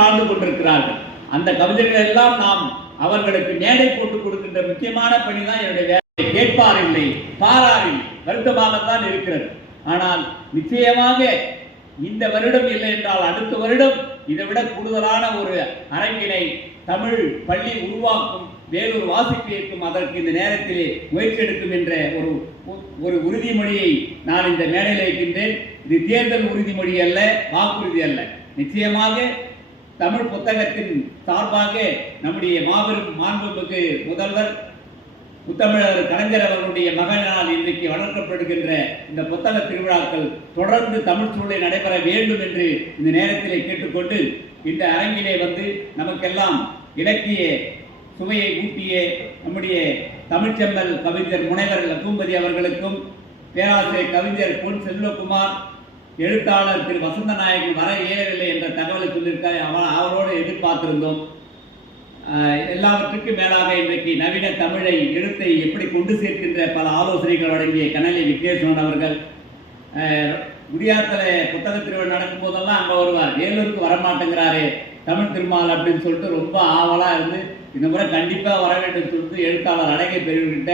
வாழ்ந்து கொண்டிருக்கிறார்கள். அந்த கவிஞர்கள் எல்லாம் நாம் அவர்களுக்கு மேடை போட்டு கொடுக்கின்ற முக்கியமான பணிதான் என்னுடைய வேலை கேட்பார் இல்லை வருத்தமாகத்தான் இருக்கிறது. ஆனால் நிச்சயமாக இந்த வருடம் இல்லை என்றால் அடுத்த வருடம் இதை விட கூடுதலான ஒரு அரங்கினை தமிழ் பள்ளி உருவாக்கும் வேறொரு வாசிப்பு இயக்கும் அதற்கு இந்த நேரத்திலே முயற்சி எடுக்கும் என்ற ஒரு ஒரு உறுதிமொழியை நான் இந்த மேடையில் வைக்கின்றேன். இது தேர்தல் உறுதிமொழி அல்ல வாக்குறுதி அல்ல. நிச்சயமாக தமிழ் புத்தகத்தின் சார்பாக நம்முடைய மாபெரும் மாண்புமிகு முதல்வர் முத்தமிழர் கலைஞர் அவர்களுடைய மகனால் இன்றைக்கு வளர்க்கப்படுகின்ற இந்த புத்தக திருவிழாக்கள் தொடர்ந்து தமிழ் சூழலை நடைபெற வேண்டும் என்று இந்த நேரத்திலே கேட்டுக்கொண்டு இந்த அரங்கிலே வந்து நமக்கெல்லாம் இலக்கிய சுவையை ஊட்டிய நம்முடைய தமிழ்ச்செம்மல் கவிஞர் முனைவர் லக்கும்பதி அவர்களுக்கும் பேராசிரியர் கவிஞர் பொன் செல்வகுமார் எழுத்தாளர் திரு வசந்த நாயகன் வர இயலவில்லை என்ற தகவலை சொல்லியிருக்காரு அவன் அவரோடு எதிர்பார்த்திருந்தோம். எல்லாவற்றுக்கும் மேலாக இன்றைக்கு நவீன தமிழை எழுத்தை எப்படி கொண்டு சேர்க்கின்ற பல ஆலோசனைகள் வழங்கிய கனலி விக்னேஸ்வரன் அவர்கள் ஆஹ் புத்தக திருவிழா நடக்கும் போதெல்லாம் அங்கே வருவார். வேலூருக்கு வரமாட்டேங்கிறாரு தமிழ் திருமால் அப்படின்னு சொல்லிட்டு ரொம்ப ஆவலாக இருந்து இந்த முறை கண்டிப்பாக வர வேண்டும் சொல்லிட்டு எழுத்தாளர் அழகை பெருகிட்ட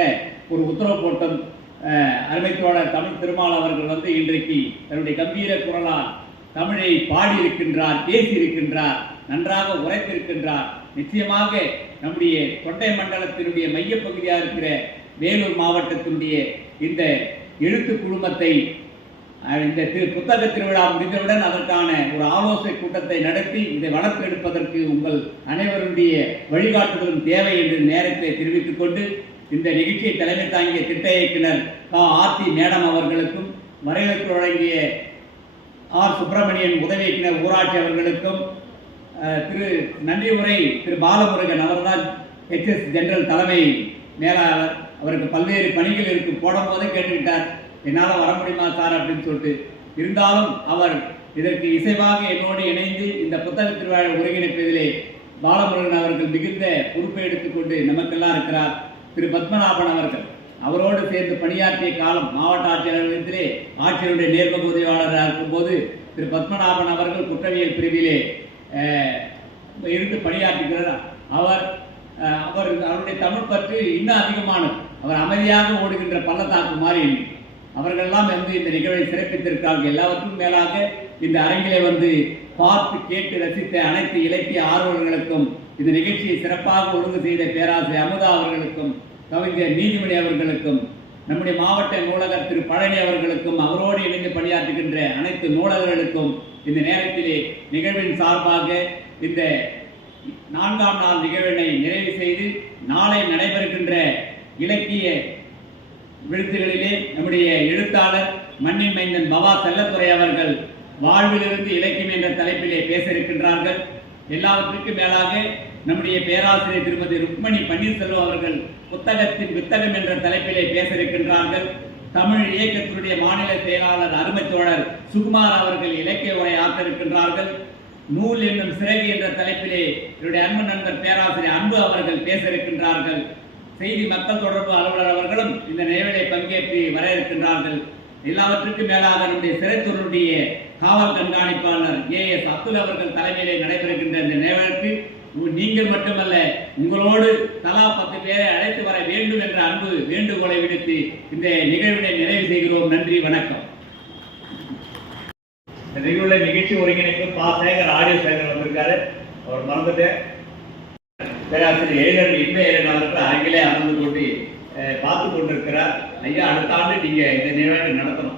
ஒரு உத்தரவு போட்டம். அருமைத்தோழர் தமிழ் திருமால் அவர்கள் வந்து இன்றைக்கு தன்னுடைய கம்பீர குரலால் தமிழை பாடியிருக்கின்றார் பேசியிருக்கின்றார் நன்றாக உரைத்திருக்கின்றார். நிச்சயமாக நம்முடைய தொண்டை மண்டலத்தினுடைய மையப்பகுதியாக இருக்கிற வேலூர் மாவட்டத்தினுடைய இந்த எழுத்து குழுமத்தை இந்த திரு புத்தக திருவிழா முடிந்தவுடன் அதற்கான ஒரு ஆலோசனை கூட்டத்தை நடத்தி இதை வளர்த்து எடுப்பதற்கு உங்கள் அனைவருடைய வழிகாட்டுதலும் தேவை என்று நேரத்தை தெரிவித்துக் கொண்டு இந்த நிகழ்ச்சியை தலைமை தாங்கிய திட்ட இயக்குனர் கா. ஆர்த்தி மேடம் அவர்களுக்கும் வரவேற்பு வழங்கிய ஆர். சுப்பிரமணியன் உதவி இயக்குனர் ஊராட்சி அவர்களுக்கும் திரு நன்றி உரை திரு பாலமுருகன் அவர்தான் ஹெச்எஸ் ஜெனரல் தலைமை மேலாளர். அவருக்கு பல்வேறு பணிகள் இருக்கு போடும் போதே கேட்டுக்கிட்டார். என்னால் வர முடியுமா சார் அப்படின்னு சொல்லிட்டு இருந்தாலும் அவர் இதற்கு இசைவாக என்னோடு இணைந்து இந்த புத்தக திருவிழா ஒருங்கிணைப்பதிலே பாலமுருகன் அவர்கள் மிகுந்த பொறுப்பை எடுத்துக்கொண்டு நமக்கெல்லாம் இருக்கிறார் திரு பத்மநாபன் அவர்கள். அவரோடு சேர்ந்து பணியாற்றிய காலம் மாவட்ட ஆட்சியாளர்களிடத்திலே ஆட்சியருடைய நேர்முக உதவியாளராக இருக்கும்போது திரு பத்மநாபன் அவர்கள் குற்றவியல் பிரிவிலே இருந்து பணியாற்றுகிறார். அவர் அவர் அவருடைய தமிழ் பற்று இன்னும் அதிகமானது. அவர் அமைதியாக ஓடுகின்ற பள்ளத்தாக்கு மாறி அவர்களெல்லாம் வந்து இந்த நிகழ்வை சிறப்பித்திருக்கிறார்கள். எல்லாவற்றுக்கும் மேலாக இந்த அரங்கிலே வந்து பார்த்து கேட்டு ரசித்த அனைத்து இலக்கிய ஆர்வலர்களுக்கும் இந்த நிகழ்ச்சியை சிறப்பாக ஒழுங்கு செய்த பேராசிரியர் அமுதா அவர்களுக்கும் கவிஞர் நீதிமணி அவர்களுக்கும் நம்முடைய மாவட்ட நூலகர் திரு பழனி அவர்களுக்கும் அவரோடு இணைந்து பணியாற்றுகின்ற அனைத்து நூலகர்களுக்கும் இந்த நேரத்திலே நிகழ்வின் சார்பாக இந்த நான்காம் நாள் நிகழ்வினை நிறைவு செய்து நாளை நடைபெறுகின்ற இலக்கிய விழுத்துகளிலே நம்முடைய எழுத்தாளர் மண்ணின் மைந்தன் பவா செல்லத்துறை அவர்கள் வாழ்விலிருந்து இலக்கியம் என்ற தலைப்பிலே பேச இருக்கின்றார்கள் எல்லாவற்றிற்கும் மேலாக நம்முடைய பேராசிரியர் திருமதி ருக்மணி பன்னீர்செல்வம் அவர்கள் புத்தகத்தின் வித்தகம் என்ற தலைப்பிலே பேச இருக்கின்றார்கள் தமிழ் இயக்கத்தினுடைய மாநில செயலாளர் அருமைத்தோழர் சுகுமார் அவர்கள் இலக்கிய உரை ஆற்ற இருக்கின்றார்கள் நூல் என்னும் சிறகு என்ற தலைப்பிலே என்னுடைய அன்பு நண்பர் பேராசிரியர் அன்பு அவர்கள் பேச இருக்கின்றார்கள் செய்தி மக்கள் தொடர்பு அலுவலர் அவர்களும் இந்த நிகழ்விலே பங்கேற்று வர இருக்கின்றார்கள் எல்லாவற்றுக்கும் மேலாக நம்முடைய சிறைத்துறையுடைய காவல் கண்காணிப்பாளர் ஏ எஸ் அப்துல் அவர்கள் தலைமையிலே நடைபெறுகின்ற இந்த நிகழ்வுக்கு நீங்கள் மட்டுமல்ல உங்களோடு தலா பத்து பேரை அழைத்து வர வேண்டும் என்ற அன்பு வேண்டுகோளை விடுத்து இந்த நிகழ்வினை நிறைவு செய்கிறோம். நன்றி வணக்கம். உள்ள நிகழ்வுல நிகழ்ச்சி ஒருங்கிணைப்பு பா. சேகர் ஆடியோ சேகர் வந்திருக்காரு. அவர் மறந்துட்டேன். பேராசிரியர் எழுநர் இந்த எழுநர்கள் இருக்கிறார். ஐயா அடுத்த ஆண்டு நீங்க இந்த நிகழ்வை நடத்தணும்.